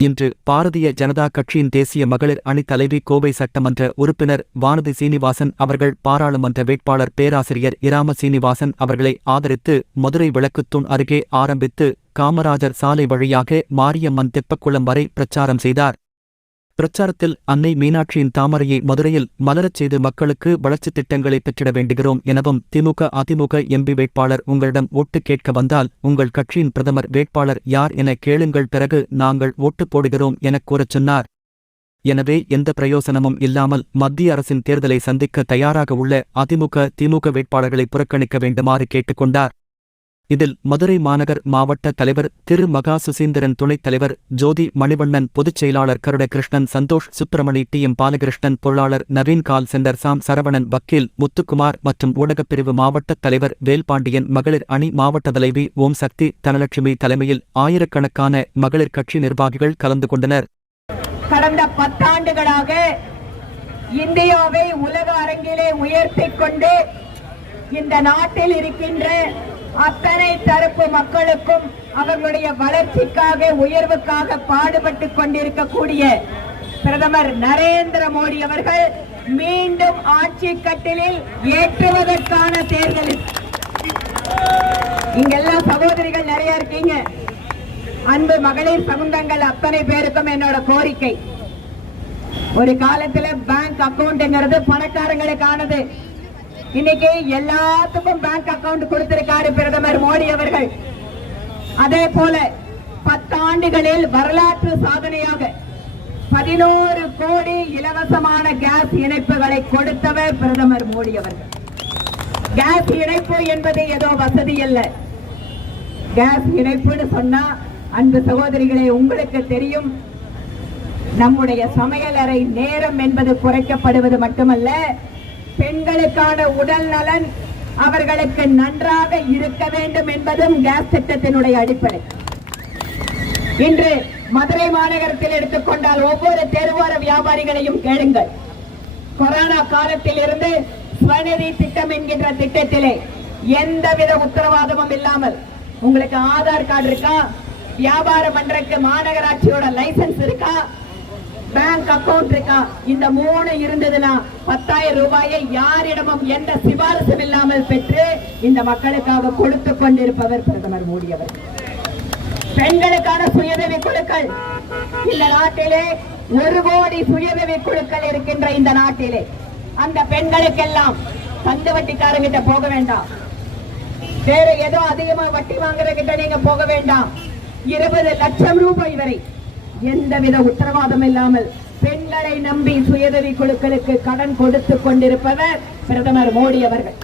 இன்று பாரதிய ஜனதா கட்சியின் தேசிய மகளிர் அணி தலைவி கோவை சட்டமன்ற உறுப்பினர் வானதி சீனிவாசன் அவர்கள் பாராளுமன்ற வேட்பாளர் பேராசிரியர் இராம சீனிவாசன் அவர்களை ஆதரித்து மதுரை விளக்குத்தூண் அருகே ஆரம்பித்து காமராஜர் சாலை வழியாக மாரியம்மன் தெப்பக்குளம் வரை பிரச்சாரம் செய்தார். பிரச்சாரத்தில் அன்னை மீனாட்சியின் தாமரையை மதுரையில் மலரச் செய்து மக்களுக்கு வளர்ச்சித் திட்டங்களை பெற்றிட வேண்டுகிறோம் எனவும் திமுக அதிமுக எம்பி வேட்பாளர் உங்களிடம் ஓட்டு கேட்க வந்தால் உங்கள் கட்சியின் பிரதமர் வேட்பாளர் யார் என கேளுங்கள் பிறகு நாங்கள் ஓட்டு போடுகிறோம் எனக் கூறச் சொன்னார். எனவே எந்த பிரயோசனமும் இல்லாமல் மத்திய அரசின் தேர்தலை சந்திக்க தயாராக உள்ள அதிமுக திமுக வேட்பாளர்களை புறக்கணிக்க வேண்டுமாறு கேட்டுக்கொண்டார் இதில் மதுரை மாநகர் மாவட்ட தலைவர் திரு. மகா சுசீந்திரன் துணைத் தலைவர் ஜோதி மணிவண்ணன் பொதுச் செயலாளர் கருட கிருஷ்ணன் சந்தோஷ் சுப்பிரமணி டி. எம். பாலகிருஷ்ணன் பொருளாளர் Naveen call centre Sam Saravanan வக்கீல் முத்துக்குமார் மற்றும் ஊடகப்பிரிவு மாவட்ட தலைவர் வேல்பாண்டியன் மகளிர் அணி மாவட்ட தலைவி ஓம் சக்தி தனலட்சுமி தலைமையில் ஆயிரக்கணக்கான மகளிர் கட்சி நிர்வாகிகள் கலந்து கொண்டனர். கடந்த பத்தாண்டுகளாக இந்தியாவை உலக அரங்கிலே உயர்த்தி கொண்டு இந்த நாட்டில் இருக்கின்ற அத்தனை தரப்பு மக்களுக்கும் அவர்களுடைய வளர்ச்சிக்காக உயர்வுக்காக பாடுபட்டு கொண்டிருக்கக்கூடிய பிரதமர் நரேந்திர மோடி அவர்கள் மீண்டும் ஆட்சி கட்டிலில் ஏற்றுவதற்கான தேர்தலில் இங்கெல்லாம் சகோதரிகள் நிறைய இருக்கீங்க. அன்பு மகளிர் சமூகங்கள் அத்தனை பேருக்கும் என்னோட கோரிக்கை. ஒரு காலத்துல பேங்க் அக்கவுண்ட்ங்கிறது பணக்காரங்களுக்கானது இன்னைக்கு எல்லாத்துக்கும் பேங்க் அக்கவுண்ட் கொடுத்திருக்காரு பிரதமர் மோடி அவர்கள். அதே போல பத்தாண்டுகளில் வரலாற்று சாதனையாக பதினோரு கோடி இலவசமான கேஸ் இணைப்புகளை கொடுத்தவர் பிரதமர் மோடி அவர்கள். கேஸ் இணைப்பு என்பது ஏதோ வசதி அல்ல. கேஸ் இணைப்புன்னு சொன்னா அன்பு சகோதரிகளே உங்களுக்கு தெரியும் நம்முடைய சமையலறை நேரம் என்பது குறைக்கப்படுவது மட்டுமல்ல பெண்களுக்கான உடல் நலன் அவர்களுக்கு நன்றாக இருக்க வேண்டும் என்பதும் கேஸ் திட்டத்தினுடைய அடிப்படை. இன்று மதுரை மாநகரத்தில் எடுத்துக்கொண்டால் ஒவ்வொரு தெருவோர வியாபாரிகளையும் கேளுங்கள். கொரோனா காலத்தில் இருந்து ஸ்வநிதி திட்டம் என்கின்ற திட்டத்திலே எந்தவித உத்தரவாதமும் இல்லாமல் உங்களுக்கு ஆதார் கார்டு இருக்கா? வியாபாரம் பண்றதுக்கு மாநகராட்சியோட லைசன்ஸ் இருக்கா? பேங்க் அக்கவுண்ட் இருக்கா? இந்த மூணு இருந்ததுன்னா பத்தாயிரம் ரூபாயை யாரிடமும் எந்த சிபாரசும் இல்லாமல் பெற்று இந்த மக்களுக்காக கொடுத்து கொண்டிருப்பவர் பிரதமர் மோடி அவர் பெண்களுக்கான சுயதவி குழுக்கள். இந்த நாட்டிலே ஒரு கோடி சுயதவி குழுக்கள் இருக்கின்ற இந்த நாட்டிலே. அந்த பெண்களுக்கெல்லாம் தந்து வட்டிக்காரங்கிட்ட போக வேண்டாம். வேற ஏதோ அதிகமா வட்டி வாங்குறகிட்ட நீங்க போக வேண்டாம். இருபது லட்சம் ரூபாய் வரை எந்தவித உத்தரவாதம் இல்லாமல் பெண்களை நம்பி சுயதவி குழுக்களுக்கு கடன் கொடுத்து கொண்டிருப்பவர் பிரதமர் மோடி அவர்கள்.